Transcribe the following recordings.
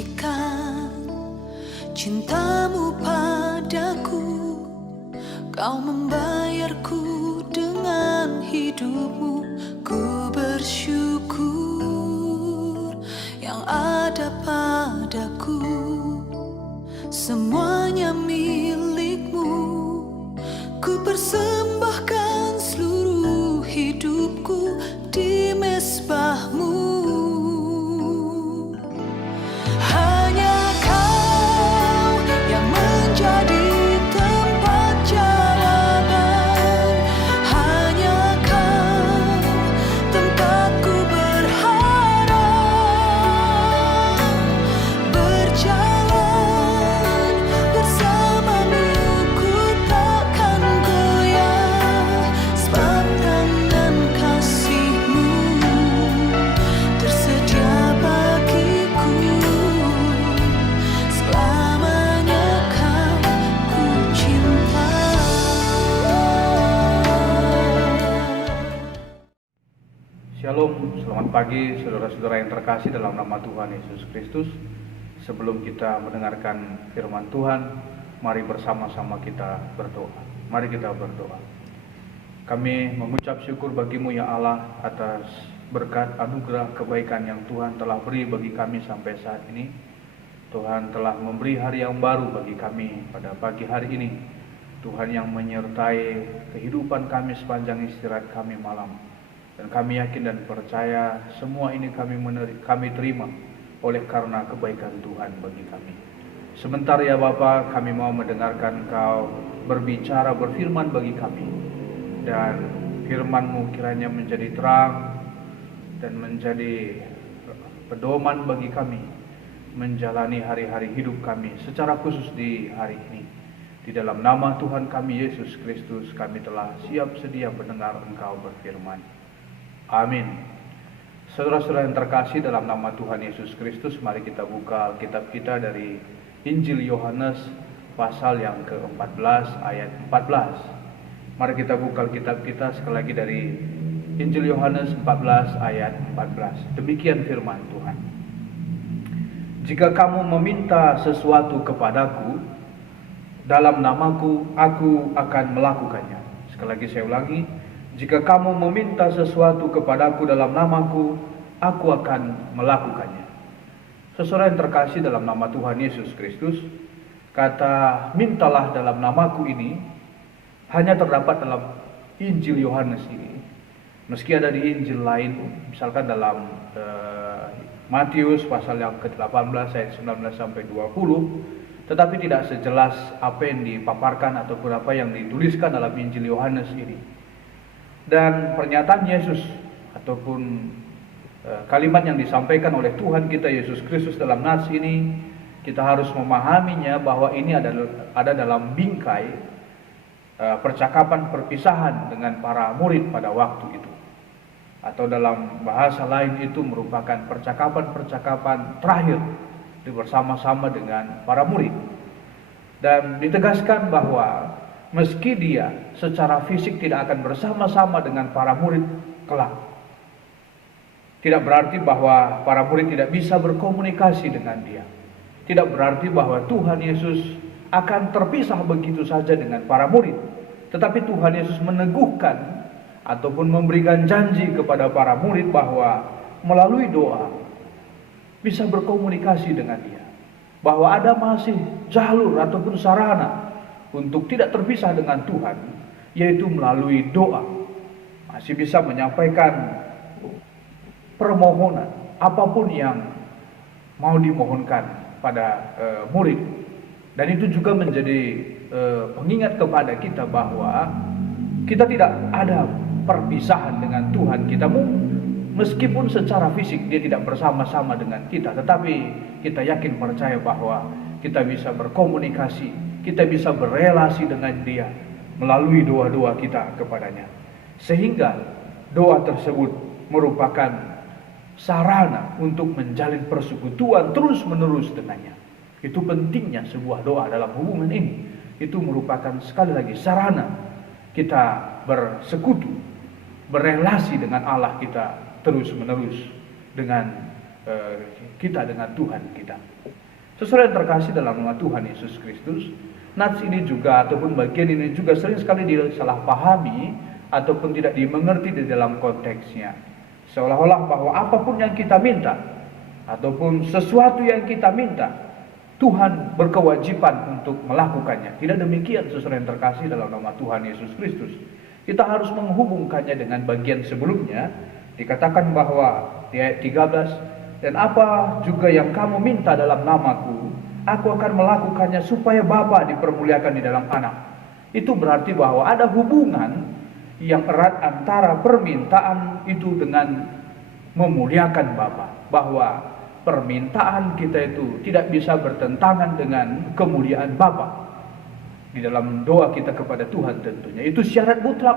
buktikan cintamu padaku. Kau membayarku dengan hidupmu. Ku bersyukur yang ada padaku. Semuanya milikmu. Ku persembahkan seluruh hidupku di mezbahmu. Hanya kau yang menjadi tempat jawaban. Hanya kau tempatku berharap. Berjalan bersamamu ku takkan goyah. Sebab tangan kasih-Mu tersedia bagiku. Selamanya kau ku cinta. Shalom, selamat pagi saudara-saudara yang terkasih dalam nama Tuhan Yesus Kristus. Sebelum kita mendengarkan firman Tuhan, mari bersama-sama kita berdoa. Mari kita berdoa. Kami mengucap syukur bagi-Mu ya Allah atas berkat anugerah kebaikan yang Tuhan telah beri bagi kami sampai saat ini. Tuhan telah memberi hari yang baru bagi kami pada pagi hari ini. Tuhan yang menyertai kehidupan kami sepanjang istirahat kami malam. Dan kami yakin dan percaya semua ini kami terima oleh karena kebaikan Tuhan bagi kami. Sebentar ya Bapa, kami mau mendengarkan Engkau berbicara, berfirman bagi kami. Dan firman-Mu kiranya menjadi terang dan menjadi pedoman bagi kami menjalani hari-hari hidup kami secara khusus di hari ini. Di dalam nama Tuhan kami Yesus Kristus kami telah siap sedia mendengar Engkau berfirman. Amin. Saudara-saudara yang terkasih dalam nama Tuhan Yesus Kristus, mari kita buka Alkitab kita dari Injil Yohanes pasal yang ke-14 ayat 14. Mari kita buka Alkitab kita sekali lagi dari Injil Yohanes 14 ayat 14. Demikian firman Tuhan. Jika kamu meminta sesuatu kepadaku dalam namaku, aku akan melakukannya. Sekali lagi saya ulangi. Jika kamu meminta sesuatu kepadaku dalam namaku, aku akan melakukannya. Saudara yang terkasih dalam nama Tuhan Yesus Kristus, kata mintalah dalam namaku ini hanya terdapat dalam Injil Yohanes ini. Meski ada di Injil lain, misalkan dalam Matius pasal yang ke-18 ayat 19 sampai 20, tetapi tidak sejelas apa yang dipaparkan ataupun apa yang dituliskan dalam Injil Yohanes ini. Dan pernyataan Yesus ataupun kalimat yang disampaikan oleh Tuhan kita Yesus Kristus dalam nas ini, kita harus memahaminya bahwa ini ada dalam bingkai percakapan perpisahan dengan para murid pada waktu itu. Atau dalam bahasa lain itu merupakan percakapan-percakapan terakhir bersama-sama dengan para murid. Dan ditegaskan bahwa meski dia secara fisik tidak akan bersama-sama dengan para murid kelak, tidak berarti bahwa para murid tidak bisa berkomunikasi dengan dia. Tidak berarti bahwa Tuhan Yesus akan terpisah begitu saja dengan para murid. Tetapi Tuhan Yesus meneguhkan ataupun memberikan janji kepada para murid bahwa melalui doa bisa berkomunikasi dengan dia. Bahwa ada masih jalur ataupun sarana untuk tidak terpisah dengan Tuhan, yaitu melalui doa. Masih bisa menyampaikan permohonan apapun yang mau dimohonkan pada murid. Dan itu juga menjadi pengingat kepada kita bahwa kita tidak ada perpisahan dengan Tuhan kita. Meskipun secara fisik dia tidak bersama-sama dengan kita, tetapi kita yakin percaya bahwa kita bisa berkomunikasi, kita bisa berelasi dengan dia melalui doa-doa kita kepadanya. Sehingga doa tersebut merupakan sarana untuk menjalin persekutuan terus-menerus dengannya. Itu pentingnya sebuah doa dalam hubungan ini. Itu merupakan sekali lagi sarana kita bersekutu, berelasi dengan Allah kita terus-menerus dengan kita dengan Tuhan kita. Saudara yang terkasih dalam nama Tuhan Yesus Kristus, nats ini juga ataupun bagian ini juga sering sekali disalahpahami ataupun tidak dimengerti di dalam konteksnya. Seolah-olah bahwa apapun yang kita minta ataupun sesuatu yang kita minta, Tuhan berkewajiban untuk melakukannya. Tidak demikian saudara yang terkasih dalam nama Tuhan Yesus Kristus. Kita harus menghubungkannya dengan bagian sebelumnya. Dikatakan bahwa di ayat 13, dan apa juga yang kamu minta dalam namaku, aku akan melakukannya supaya Bapa dipermuliakan di dalam Anak. Itu berarti bahwa ada hubungan yang erat antara permintaan itu dengan memuliakan Bapa. Bahwa permintaan kita itu tidak bisa bertentangan dengan kemuliaan Bapa. Di dalam doa kita kepada Tuhan tentunya itu syarat mutlak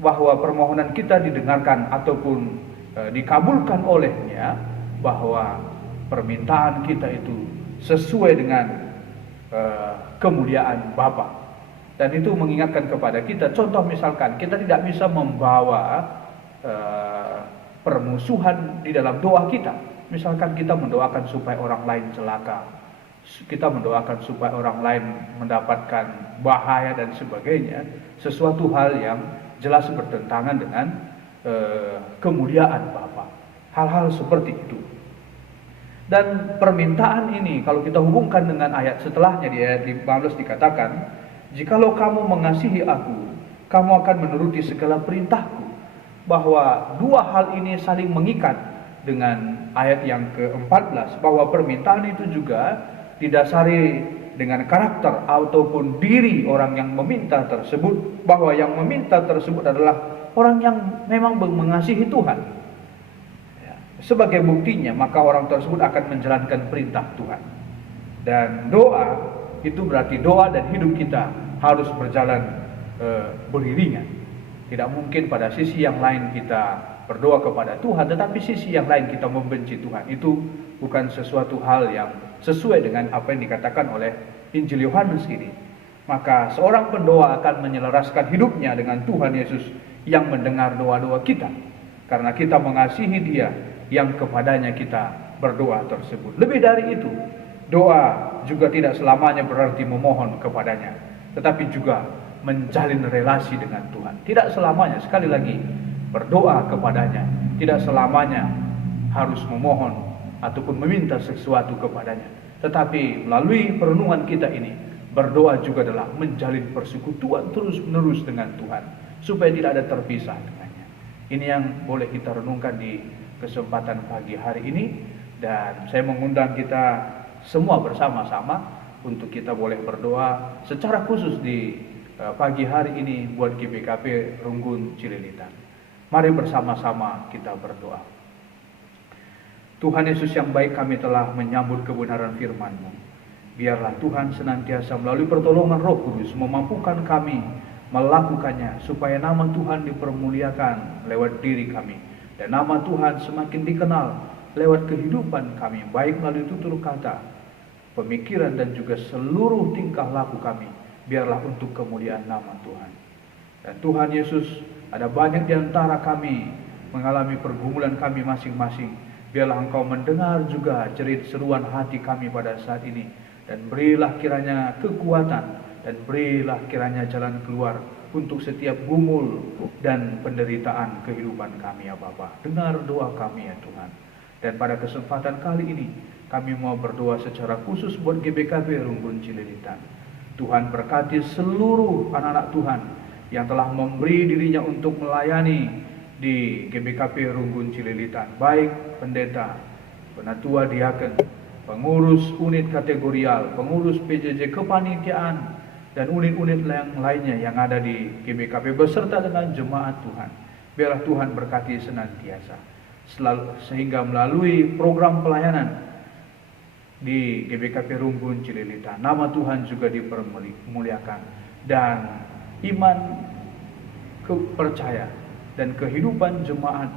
bahwa permohonan kita didengarkan ataupun dikabulkan olehnya, bahwa permintaan kita itu sesuai dengan kemuliaan Bapa. Dan itu mengingatkan kepada kita, contoh misalkan kita tidak bisa membawa permusuhan di dalam doa kita. Misalkan kita mendoakan supaya orang lain celaka, kita mendoakan supaya orang lain mendapatkan bahaya dan sebagainya, sesuatu hal yang jelas bertentangan dengan kemuliaan Bapa. Hal-hal seperti itu. Dan permintaan ini kalau kita hubungkan dengan ayat setelahnya, di ayat 15 dikatakan, jikalau kamu mengasihi aku, kamu akan menuruti segala perintahku. Bahwa dua hal ini saling mengikat dengan ayat yang ke-14, bahwa permintaan itu juga didasari dengan karakter ataupun diri orang yang meminta tersebut, bahwa yang meminta tersebut adalah orang yang memang mengasihi Tuhan. Sebagai buktinya, maka orang tersebut akan menjalankan perintah Tuhan. Dan doa itu berarti doa dan hidup kita harus berjalan beriringan. Tidak mungkin pada sisi yang lain kita berdoa kepada Tuhan, tetapi sisi yang lain kita membenci Tuhan. Itu bukan sesuatu hal yang sesuai dengan apa yang dikatakan oleh Injil Yohanes ini. Maka seorang pendoa akan menyelaraskan hidupnya dengan Tuhan Yesus yang mendengar doa-doa kita, karena kita mengasihi Dia yang kepadanya kita berdoa tersebut. Lebih dari itu, doa juga tidak selamanya berarti memohon kepadanya, tetapi juga menjalin relasi dengan Tuhan. Tidak selamanya, sekali lagi, berdoa kepadanya tidak selamanya harus memohon ataupun meminta sesuatu kepadanya, tetapi melalui perenungan kita ini, berdoa juga adalah menjalin persekutuan terus-menerus dengan Tuhan, supaya tidak ada terpisah dengannya. Ini yang boleh kita renungkan di kesempatan pagi hari ini, dan saya mengundang kita semua bersama-sama untuk kita boleh berdoa secara khusus di pagi hari ini buat GBKP Runggun Cililitan. Mari bersama-sama kita berdoa. Tuhan Yesus yang baik, kami telah menyambut kebenaran firman-Mu. Biarlah Tuhan senantiasa melalui pertolongan Roh Kudus memampukan kami melakukannya, supaya nama Tuhan dipermuliakan lewat diri kami, dan nama Tuhan semakin dikenal lewat kehidupan kami, baik melalui tutur kata, pemikiran, dan juga seluruh tingkah laku kami. Biarlah untuk kemuliaan nama Tuhan. Dan Tuhan Yesus, ada banyak di antara kami mengalami pergumulan kami masing-masing. Biarlah Engkau mendengar juga jerit seruan hati kami pada saat ini, dan berilah kiranya kekuatan, dan berilah kiranya jalan keluar untuk setiap gumul dan penderitaan kehidupan kami, ya Bapa. Dengar doa kami, ya Tuhan. Dan pada kesempatan kali ini, kami mau berdoa secara khusus buat GBKP Runggun Cililitan. Tuhan berkati seluruh anak-anak Tuhan yang telah memberi dirinya untuk melayani di GBKP Runggun Cililitan, baik pendeta, penatua diaken, pengurus unit kategorial, pengurus PJJ kepanitiaan, dan unit-unit yang lainnya yang ada di GBKP beserta dengan jemaat Tuhan. Biarlah Tuhan berkati senantiasa, sehingga melalui program pelayanan di GBKP Runggun Cililitan, nama Tuhan juga dipermuliakan, dan iman, kepercaya, dan kehidupan jemaat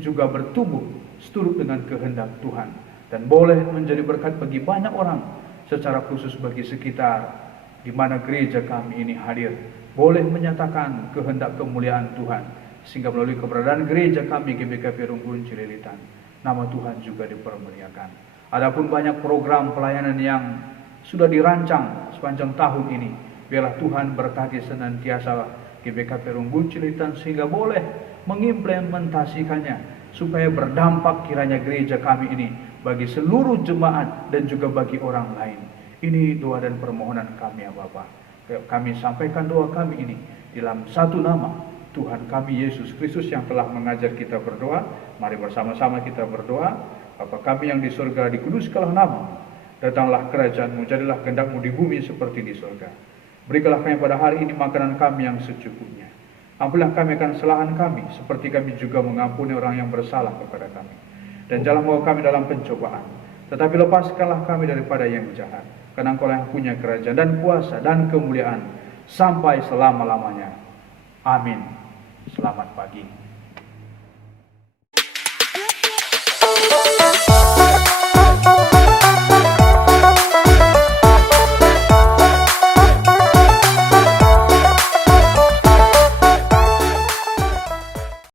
juga bertumbuh seturut dengan kehendak Tuhan, dan boleh menjadi berkat bagi banyak orang, secara khusus bagi sekitar di mana gereja kami ini hadir, boleh menyatakan kehendak kemuliaan Tuhan, sehingga melalui keberadaan gereja kami GBKP Runggun Cililitan, nama Tuhan juga dipermuliakan. Adapun banyak program pelayanan yang sudah dirancang sepanjang tahun ini, biarlah Tuhan berkati senantiasa GBK Perum Bucilitan sehingga boleh mengimplementasikannya supaya berdampak kiranya gereja kami ini bagi seluruh jemaat dan juga bagi orang lain. Ini doa dan permohonan kami ya Bapa. Kami sampaikan doa kami ini dalam satu nama Tuhan kami Yesus Kristus yang telah mengajar kita berdoa. Mari bersama-sama kita berdoa. Bapa kami yang di surga, dikuduskanlah namamu. Datanglah kerajaanmu, jadilah kehendakmu di bumi seperti di surga. Berikanlah kami pada hari ini makanan kami yang secukupnya. Ampunilah kami akan kesalahan kami, seperti kami juga mengampuni orang yang bersalah kepada kami. Dan jangan bawa kami dalam pencobaan, tetapi lepaskanlah kami daripada yang jahat. Karena Engkau yang punya kerajaan dan kuasa dan kemuliaan sampai selama-lamanya. Amin. Selamat pagi.